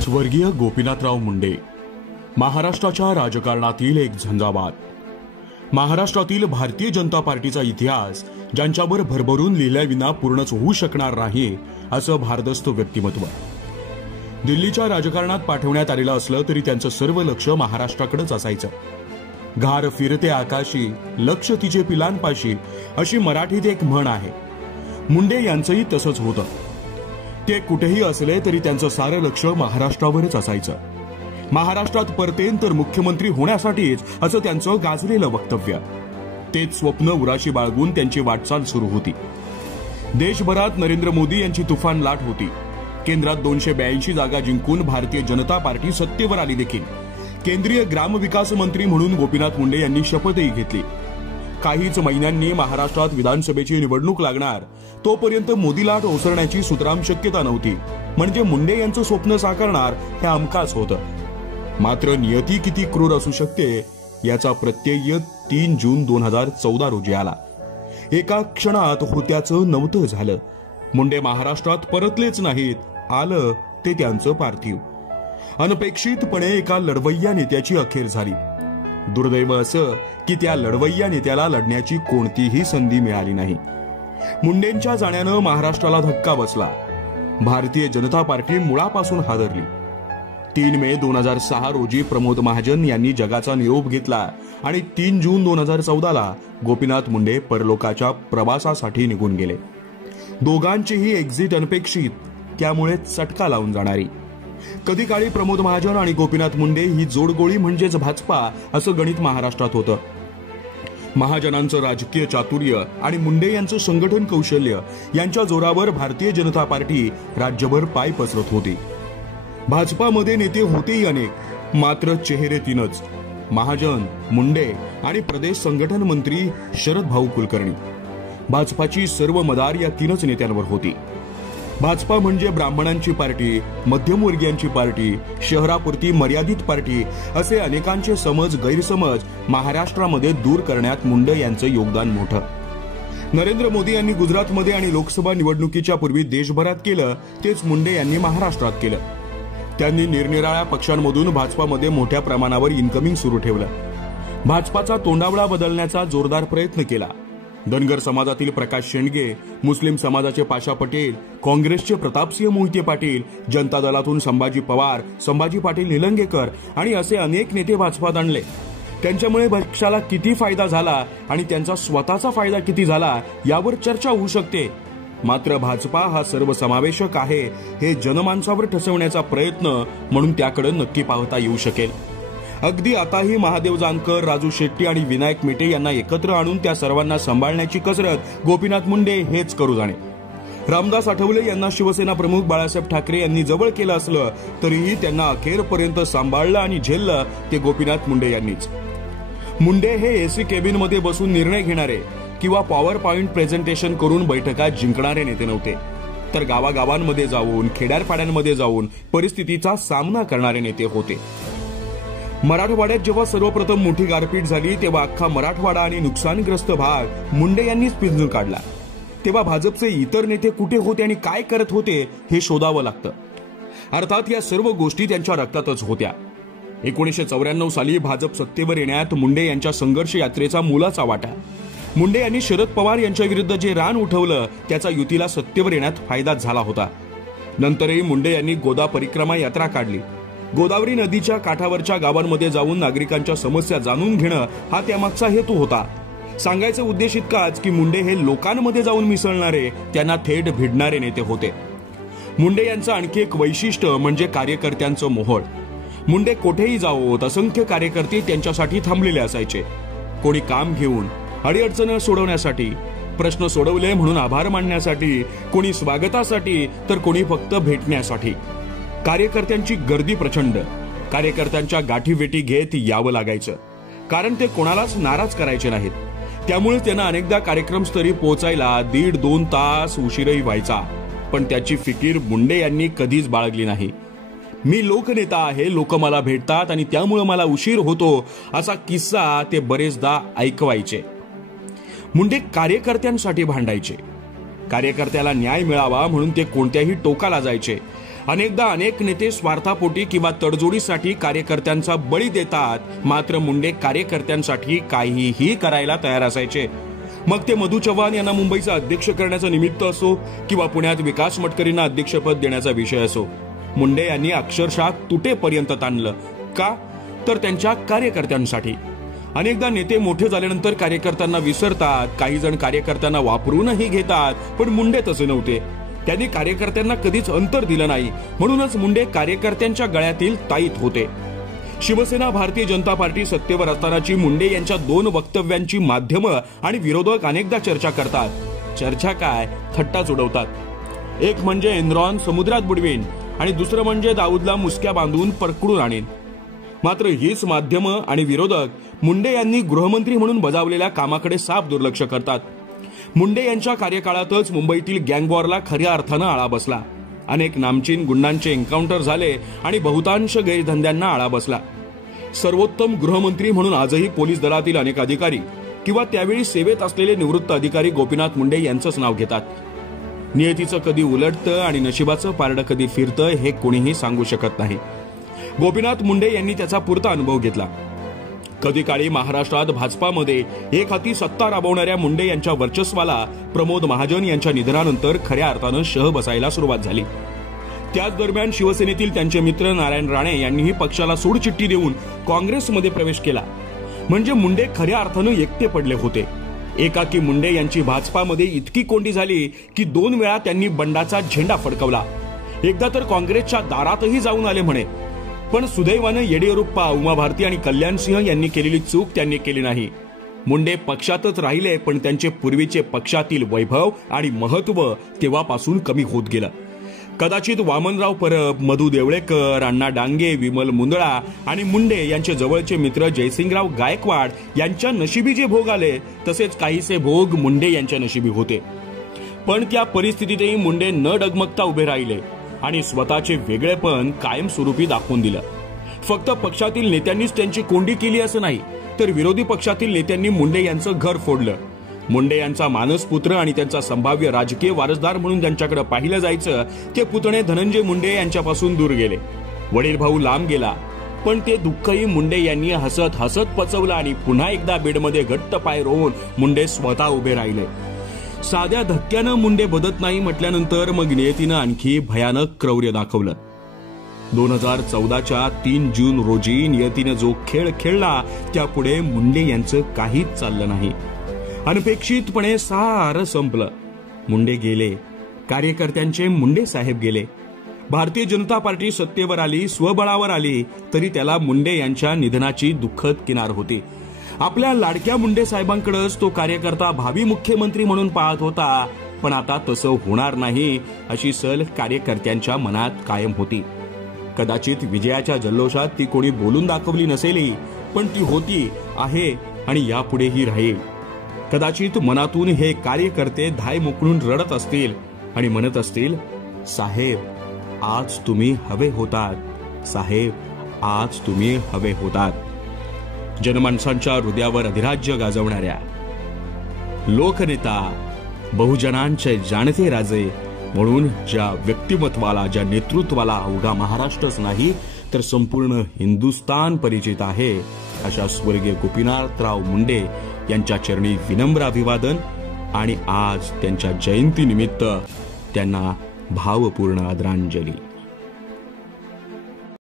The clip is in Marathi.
स्वर्गीय गोपीनाथराव मुंडे महाराष्ट्राच्या राजकारणातील एक झंझावात. महाराष्ट्रातील भारतीय जनता पार्टीचा इतिहास ज्यांच्यावर भरभरून लिहिल्याविना पूर्णच होऊ शकणार नाही असं भारदस्त व्यक्तिमत्व. दिल्लीच्या राजकारणात पाठवण्यात आलेलं असलं तरी त्यांचं सर्व लक्ष महाराष्ट्राकडेच असायचं. घार फिरते आकाशी लक्ष तिचे पिलांपाशी अशी मराठीत एक म्हण आहे. मुंडे यांचंही तसंच होतं. ते कुठेही असले तरी त्यांचं सारं लक्ष महाराष्ट्रावरच असायचं. महाराष्ट्रात परतेन तर मुख्यमंत्री होण्यासाठीच असं त्यांचं गाजलेलं वक्तव्य. तेच स्वप्न उराशी बाळगून त्यांची वाटचाल सुरू होती. देशभरात नरेंद्र मोदी यांची तुफान लाट होती. केंद्रात 282 जागा जिंकून भारतीय जनता पार्टी सत्तेवर आली देखील. केंद्रीय ग्रामविकास मंत्री म्हणून गोपीनाथ मुंडे यांनी शपथही घेतली. काहीच महिन्यांनी महाराष्ट्रात विधानसभेची निवडणूक लागणार. तोपर्यंत मोदी लाट ओसरण्याची सुतराम शक्यता नव्हती. म्हणजे मुंडे यांचं स्वप्न साकारणार हे हमखास होतं. मात्र नियती किती क्रूर असू शकते याचा प्रत्यय 3 जून 2014 रोजी आला. एका क्षणात होत्याचं नव्हतं झालं. मुंडे महाराष्ट्रात परतलेच नाहीत. आलं ते त्यांचं पार्थिव. अनपेक्षितपणे एका लढवय्या नेत्याची अखेर झाली. दुर्दैव असं की त्या लढवय्या नेत्याला लढण्याची कोणतीही संधी मिळाली नाही. मुंडेंच्या जाण्यानं महाराष्ट्राला धक्का बसला. भारतीय जनता पार्टी मुळापासून हादरली. 3 मे 2006 रोजी प्रमोद महाजन यांनी जगाचा निरोप घेतला आणि 3 जून 2014ला गोपीनाथ मुंडे परलोकाच्या प्रवासासाठी निघून गेले. दोघांचीही एक्झिट अनपेक्षित, त्यामुळे चटका लावून जाणारी. कधी काळी प्रमोद महाजन आणि गोपीनाथ मुंडे ही जोडगोळी म्हणजेच भाजपा असं गणित महाराष्ट्रात होतं. महाजनांचं राजकीय चातुर्य आणि मुंडे यांचं संघटन कौशल्य यांच्या जोरावर भारतीय जनता पार्टी राज्यभर पाय पसरत होती. भाजपामध्ये नेते होतेही अनेक, मात्र चेहरे तीनच: महाजन, मुंडे आणि प्रदेश संघटन मंत्री शरद भाऊ कुलकर्णी. भाजपाची सर्व मदार या तीनच नेत्यांवर होती. भाजपा म्हणजे ब्राह्मणांची पार्टी, मध्यमवर्गीयांची पार्टी, शहरापुरती मर्यादित पार्टी असे अनेकांचे समज गैरसमज महाराष्ट्रामध्ये दूर करण्यात मुंडे यांचं योगदान मोठं. नरेंद्र मोदी यांनी गुजरातमध्ये आणि लोकसभा निवडणुकीच्या पूर्वी देशभरात केलं तेच मुंडे यांनी महाराष्ट्रात केलं. त्यांनी निरनिराळ्या पक्षांमधून भाजपामध्ये मोठ्या प्रमाणावर इन्कमिंग सुरू ठेवलं. भाजपाचा तोंडावळा बदलण्याचा जोरदार प्रयत्न केला. धनगर समाजातील प्रकाश शेंडगे, मुस्लिम समाजाचे पाशा पटेल, काँग्रेसचे प्रतापसिंह मोहिते पाटील, जनता दलातून संभाजी पवार, संभाजी पाटील निलंगेकर आणि असे अनेक नेते भाजपात आणले. त्यांच्यामुळे पक्षाला किती फायदा झाला आणि त्यांचा स्वतःचा फायदा किती झाला यावर चर्चा होऊ शकते. मात्र भाजपा हा सर्वसमावेशक आहे हे जनमानसावर ठसवण्याचा प्रयत्न म्हणून त्याकडे नक्की पाहता येऊ शकेल. अगदी आताही महादेव जानकर, राजू शेट्टी आणि विनायक मेटे यांना एकत्र आणून त्या सर्वांना सांभाळण्याची कसरत गोपीनाथ मुंडे हेच करू जाणे. रामदास आठवले यांना शिवसेना प्रमुख बाळासाहेब ठाकरे यांनी जवळ केलं असलं तरीही त्यांना अखेरपर्यंत सांभाळलं आणि झेललं ते गोपीनाथ मुंडे यांनीच. मुंडे हे एसी केबिनमध्ये बसून निर्णय घेणारे किंवा पॉवर पॉइंट प्रेझेंटेशन करून बैठका जिंकणारे नेते नव्हते, तर गावागावांमध्ये जाऊन, खेड्यापाड्यांमध्ये जाऊन परिस्थितीचा सामना करणारे नेते होते. मराठवाड्यात जेव्हा सर्वप्रथम मोठी गारपीट झाली तेव्हा अख्खा मराठवाडा आणि नुकसानग्रस्त भाग मुंडे यांनीच पिंजून काढला. तेव्हा भाजपचे इतर नेते कुठे होते आणि काय करत होते हे शोधावं लागतं. अर्थात या सर्व गोष्टी त्यांच्या रक्तातच होत्या. 1994 साली भाजप सत्तेवर येण्यात मुंडे यांच्या संघर्ष यात्रेचा मोलाचा वाटा. मुंडे यांनी शरद पवार यांच्या विरुद्ध जे रान उठवलं त्याचा युतीला सत्तेवर येण्यात फायदाच झाला होता. नंतरही मुंडे यांनी गोदा परिक्रमा यात्रा काढली. गोदावरी नदीच्या काठावरच्या गावांमध्ये जाऊन नागरिकांच्या समस्या जाणून घेणं हा त्यामागचा हेतू होता. सांगायचा उद्देश इतकाच की मुंडे हे लोकांमध्ये जाऊन मिसळणारे, त्यांना थेट भिडणारे नेते होते. मुंडे यांचं आणखी एक वैशिष्ट्य म्हणजे कार्यकर्त्यांचं मोहोळ. मुंडे कोठेही जावोत असंख्य कार्यकर्ते त्यांच्यासाठी थांबलेले असायचे. कोणी काम घेऊन, अडीअडचण सोडवण्यासाठी, प्रश्न सोडवले म्हणून आभार मानण्यासाठी, कोणी स्वागतासाठी तर कोणी फक्त भेटण्यासाठी. कार्यकर्त्यांची गर्दी प्रचंड. कार्यकर्त्यांच्या गाठीभेटी घेत यावं लागायचं, कारण ते कोणालाच नाराज करायचे नाहीत. त्यामुळे त्यांना अनेकदा कार्यक्रमस्तरी पोहोचायला 1.5-2 तास उशीरही व्हायचा. पण त्याची फिकीर मुंडे यांनी कधीच बाळगली नाही. मी लोकनेता आहे, लोक मला भेटतात आणि त्यामुळे मला उशीर होतो असा किस्सा ते बरेचदा ऐकवायचे. मुंडे कार्यकर्त्यांसाठी भांडायचे. कार्यकर्त्याला न्याय मिळावा म्हणून ते कोणत्याही टोकाला जायचे. अनेकदा अनेक नेते स्वार्थापोटी किंवा तडजोडीसाठी कार्यकर्त्यांचा बळी देतात, मात्र मुंडे कार्यकर्त्यांसाठी काहीही करायला तयार असायचे. मग ते मधू चव्हाण यांना मुंबईचा अध्यक्ष करण्याचं निमित्त असो किंवा पुण्यात विकास मटकरींना अध्यक्षपद देण्याचा विषय असो, मुंडे यांनी अक्षरशः तुटेपर्यंत ताणलं. का? तर त्यांच्या कार्यकर्त्यांसाठी. अनेकदा नेते मोठे झाल्यानंतर कार्यकर्त्यांना विसरतात, काही जण कार्यकर्त्यांना वापरूनही घेतात, पण मुंडे तसे नव्हते. त्यांनी कार्यकर्त्यांना कधीच अंतर दिलं नाही, म्हणूनच मुंडे कार्यकर्त्यांच्या गळ्यातील ताईत होते. शिवसेना भारतीय जनता पार्टी सत्तेवर असतानाची मुंडे यांच्या 2 वक्तव्यांची माध्यमं आणि विरोधक अनेकदा चर्चा करतात. चर्चा काय, थट्टाच उडवतात. एक म्हणजे एनरॉन समुद्रात बुडवीन आणि दुसरं म्हणजे दाऊदला मुसक्या बांधून पकडून आणेन. मात्र हीच माध्यमं आणि विरोधक मुंडे यांनी गृहमंत्री म्हणून बजावलेल्या कामाकडे साफ दुर्लक्ष करतात. मुंडे यांच्या कार्यकाळातच मुंबईतील गँगवॉरला खऱ्या अर्थानं आळा बसला. अनेक नामचीन गुंडांचे एन्काउंटर झाले आणि बहुतांश गैरधंद्यांना आळा बसला. सर्वोत्तम गृहमंत्री म्हणून आजही पोलीस दलातील अनेक अधिकारी किंवा त्यावेळी सेवेत असलेले निवृत्त अधिकारी गोपीनाथ मुंडे यांचंच नाव घेतात. नियतीचं कधी उलटतं आणि नशिबाचं पारडं कधी फिरतं हे कोणीही सांगू शकत नाही. गोपीनाथ मुंडे यांनी त्याचा पुरता अनुभव घेतला. कधी काळी महाराष्ट्रात भाजपामध्ये एक हाती सत्ता राबवणाऱ्या मुंडे यांच्या वर्चस्वाला प्रमोद महाजन यांच्या निधनानंतर खऱ्या अर्थानं शह बसायला सुरुवात झाली. त्याच दरम्यान शिवसेनेतील त्यांचे मित्र नारायण राणे यांनीही पक्षाला सोडचिठ्ठी देऊन काँग्रेसमध्ये प्रवेश केला. म्हणजे मुंडे खऱ्या अर्थानं एकटे पडले होते. एकाकी मुंडे यांची भाजपामध्ये इतकी कोंडी झाली की 2 वेळा त्यांनी बंडाचा झेंडा फडकवला. एकदा तर काँग्रेसच्या दारातही जाऊन आले म्हणे. पण सुदैवानं येडियुरप्पा, उमा भारती आणि कल्याण सिंह यांनी केलेली चूक त्यांनी केली नाही. मुंडे पक्षातच राहिले, पण त्यांचे पूर्वीचे पक्षातील वैभव आणि महत्व तेव्हापासून कमी होत गेलं. कदाचित वामनराव परब, मधू देवळेकर, अण्णा डांगे, विमल मुंदळा आणि मुंडे यांचे जवळचे मित्र जयसिंगराव गायकवाड यांच्या नशिबी जे भोग आले, तसेच काहीसे भोग मुंडे यांच्या नशिबी होते. पण त्या परिस्थितीतही मुंडे न डगमगता उभे राहिले आणि स्वतःचे वेगळेपण कायमस्वरूपी दाखवून दिलं. फक्त पक्षातील नेत्यांनीच त्यांची कोंडी केली असं नाही, तर विरोधी पक्षातील नेत्यांनी मुंडे यांचं घर फोडलं. मुंडे यांचा मानसपुत्र आणि त्यांचा संभाव्य राजकीय वारसदार म्हणून ज्यांच्याकडे पाहिलं जायचं, ते पुतणे धनंजय मुंडे यांच्यापासून दूर गेले. वडील भाऊ लांब गेला, पण ते दुःखही मुंडे यांनी हसत हसत पचवलं आणि पुन्हा एकदा बेडमध्ये घट्ट पाय रोवून मुंडे स्वतः उभे राहिले. साध्या धक्क्यानं मुंडे बदत नाही म्हटल्यानंतर मग नियतीनं आणखी भयानक क्रौर्य दाखवलं. 2014च्या 3 जून रोजी नियतीनं जो खेळ खेळला, त्यापुढे मुंडे यांचं काहीच चाललं नाही. अनपेक्षितपणे सारं संपलं. मुंडे गेले, कार्यकर्त्यांचे मुंडे साहेब गेले. भारतीय जनता पार्टी सत्तेवर आली, स्वबळावर आली, तरी त्याला मुंडे यांच्या निधनाची दुःखद किनार होती. आपल्या लाडक्या मुंडे साहेबांकडेच तो कार्यकर्ता भावी मुख्यमंत्री म्हणून पाहत होता. पण आता तसं होणार नाही अशी सल कार्यकर्त्यांच्या मनात कायम होती. कदाचित विजयाच्या जल्लोषात ती कोणी बोलून दाखवली नसेली, पण ती होती, आहे आणि यापुढेही राहील. कदाचित मनातून हे कार्यकर्ते धाय मोकळून रडत असतील आणि म्हणत असतील, साहेब आज तुम्ही हवे होतात, साहेब आज तुम्ही हवे होतात. जनमानसांच्या हृदयावर अधिराज्य गाजवणाऱ्या लोकनेता, बहुजनांचे जाणते राजे म्हणून ज्या व्यक्तिमत्वाला, ज्या नेतृत्वाला अवघा महाराष्ट्रच नाही तर संपूर्ण हिंदुस्थान परिचित आहे, अशा स्वर्गीय गोपीनाथराव मुंडे यांच्या चरणी विनम्र अभिवादन आणि आज त्यांच्या जयंतीनिमित्त त्यांना भावपूर्ण आदरांजली.